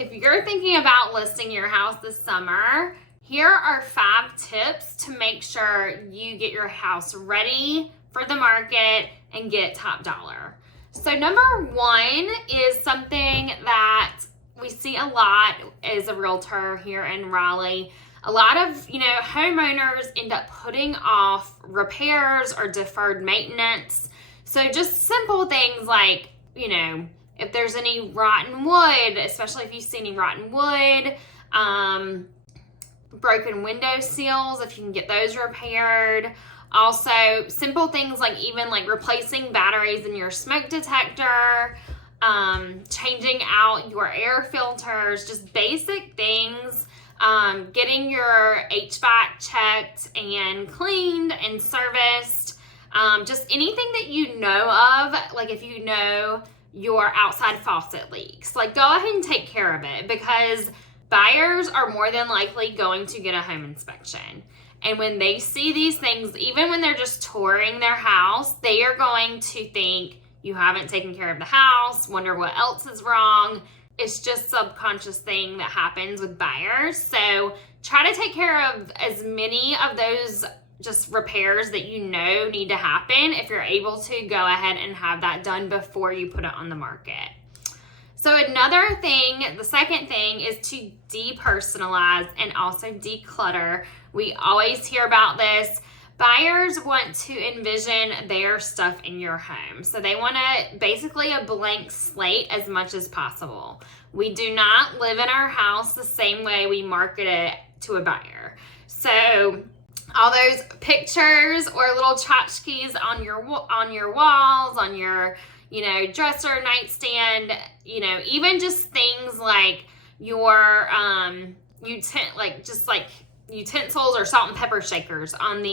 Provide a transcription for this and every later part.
If you're thinking about listing your house this summer, here are 5 tips to make sure you get your house ready for the market and get top dollar. So number 1 is something that we see a lot as a realtor here in Raleigh. A lot of, homeowners end up putting off repairs or deferred maintenance. So just simple things like, if there's any rotten wood, especially if you see any rotten wood, broken window seals, if you can get those repaired. Also, simple things like even like replacing batteries in your smoke detector, changing out your air filters, just basic things. Getting your HVAC checked and cleaned and serviced. Just anything that you know of, like if you know your outside faucet leaks, like go ahead and take care of it, because buyers are more than likely going to get a home inspection. And when they see these things, even when they're just touring their house, they are going to think you haven't taken care of the house, wonder what else is wrong. It's just subconscious thing that happens with buyers. So try to take care of as many of those just repairs that you know need to happen if you're able to go ahead and have that done before you put it on the market. So another thing, the second thing is to depersonalize and also declutter. We always hear about this. Buyers want to envision their stuff in your home. So they want basically a blank slate as much as possible. We do not live in our house the same way we market it to a buyer. So all those pictures or little tchotchkes on your walls, on your dresser, nightstand, even just things like your utensils or salt and pepper shakers on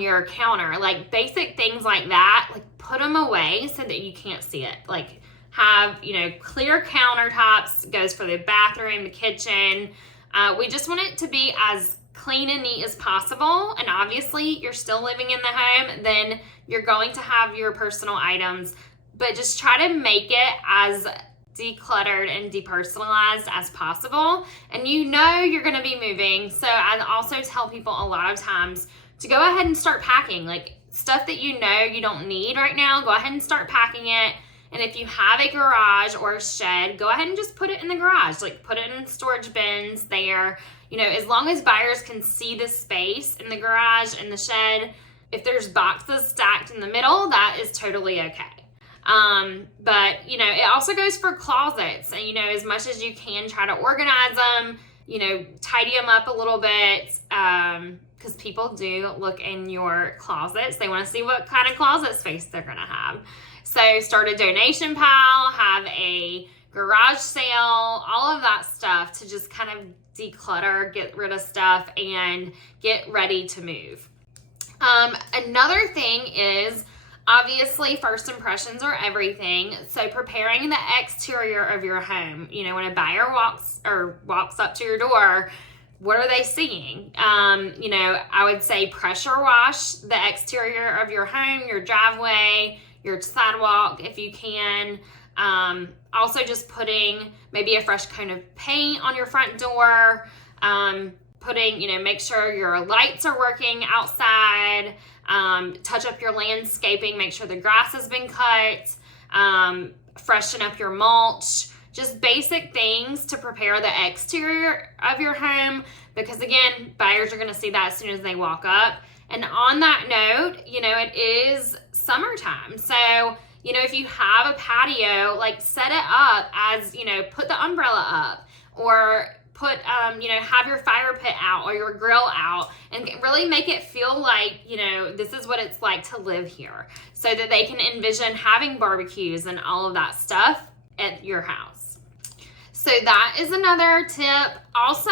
your counter, like basic things like that, like put them away so that you can't see it. Like have, clear countertops, goes for the bathroom, the kitchen. We just want it to be as clean and neat as possible. And obviously you're still living in the home, then you're going to have your personal items, but just try to make it as decluttered and depersonalized as possible. And you're going to be moving. So I also tell people a lot of times to go ahead and start packing, like stuff that you don't need right now, go ahead and start packing it. And if you have a garage or a shed, go ahead and just put it in the garage, like put it in storage bins there. As long as buyers can see the space in the garage and the shed, if there's boxes stacked in the middle, that is totally okay. But it also goes for closets, and as much as you can, try to organize them, tidy them up a little bit, because people do look in your closets. They want to see what kind of closet space they're going to have. So start a donation pile, have a garage sale, all of that stuff to just kind of declutter, get rid of stuff, and get ready to move. Another thing is, obviously, first impressions are everything. So preparing the exterior of your home, when a buyer walks up to your door, what are they seeing? I would say pressure wash the exterior of your home, your driveway, your sidewalk if you can. Also just putting maybe a fresh coat of paint on your front door, make sure your lights are working outside, touch up your landscaping, make sure the grass has been cut, freshen up your mulch, just basic things to prepare the exterior of your home, because again, buyers are going to see that as soon as they walk up. And on that note, it is summertime. So, if you have a patio, like set it up as, put the umbrella up, or put, have your fire pit out or your grill out, and really make it feel like, this is what it's like to live here, so that they can envision having barbecues and all of that stuff at your house. So that is another tip. Also,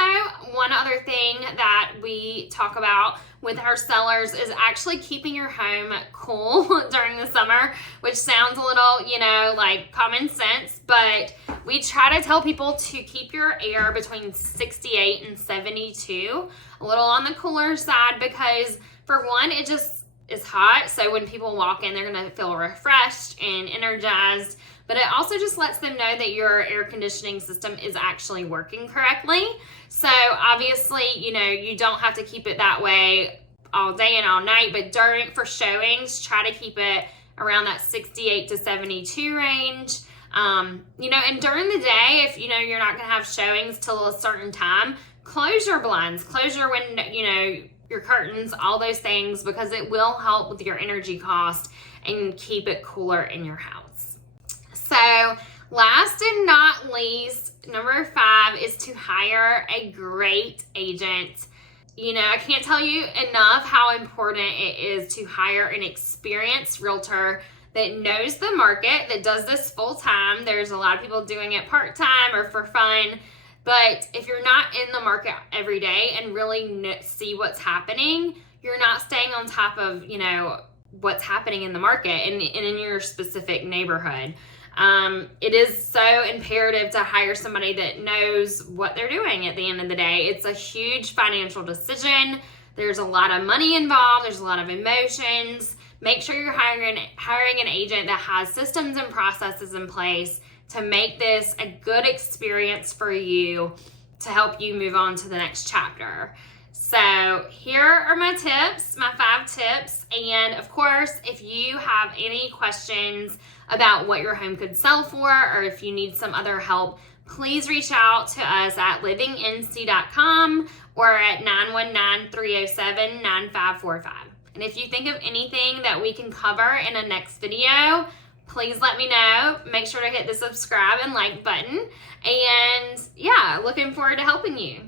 one other thing that we talk about with our sellers is actually keeping your home cool during the summer, which sounds a little, like common sense, but we try to tell people to keep your air between 68 and 72, a little on the cooler side, because for one, it just is hot. So when people walk in, they're going to feel refreshed and energized. But it also just lets them know that your air conditioning system is actually working correctly. So obviously, you know, you don't have to keep it that way all day and all night, but for showings, try to keep it around that 68 to 72 range. You know, and during the day, if you know you're not going to have showings till a certain time, close your blinds, close your window, you know, your curtains, all those things, because it will help with your energy cost and keep it cooler in your house. So last and not least, number 5 is to hire a great agent. You know, I can't tell you enough how important it is to hire an experienced realtor that knows the market, that does this full time. There's a lot of people doing it part-time or for fun. But if you're not in the market every day and really see what's happening, you're not staying on top of, you know, what's happening in the market and in your specific neighborhood. It is so imperative to hire somebody that knows what they're doing at the end of the day. It's a huge financial decision. There's a lot of money involved. There's a lot of emotions. Make sure you're hiring an agent that has systems and processes in place to make this a good experience for you to help you move on to the next chapter. So here are my tips, my 5 tips. And of course, if you have any questions about what your home could sell for, or if you need some other help, please reach out to us at livingnc.com or at 919-307-9545. And if you think of anything that we can cover in a next video, please let me know. Make sure to hit the subscribe and like button. And yeah, looking forward to helping you.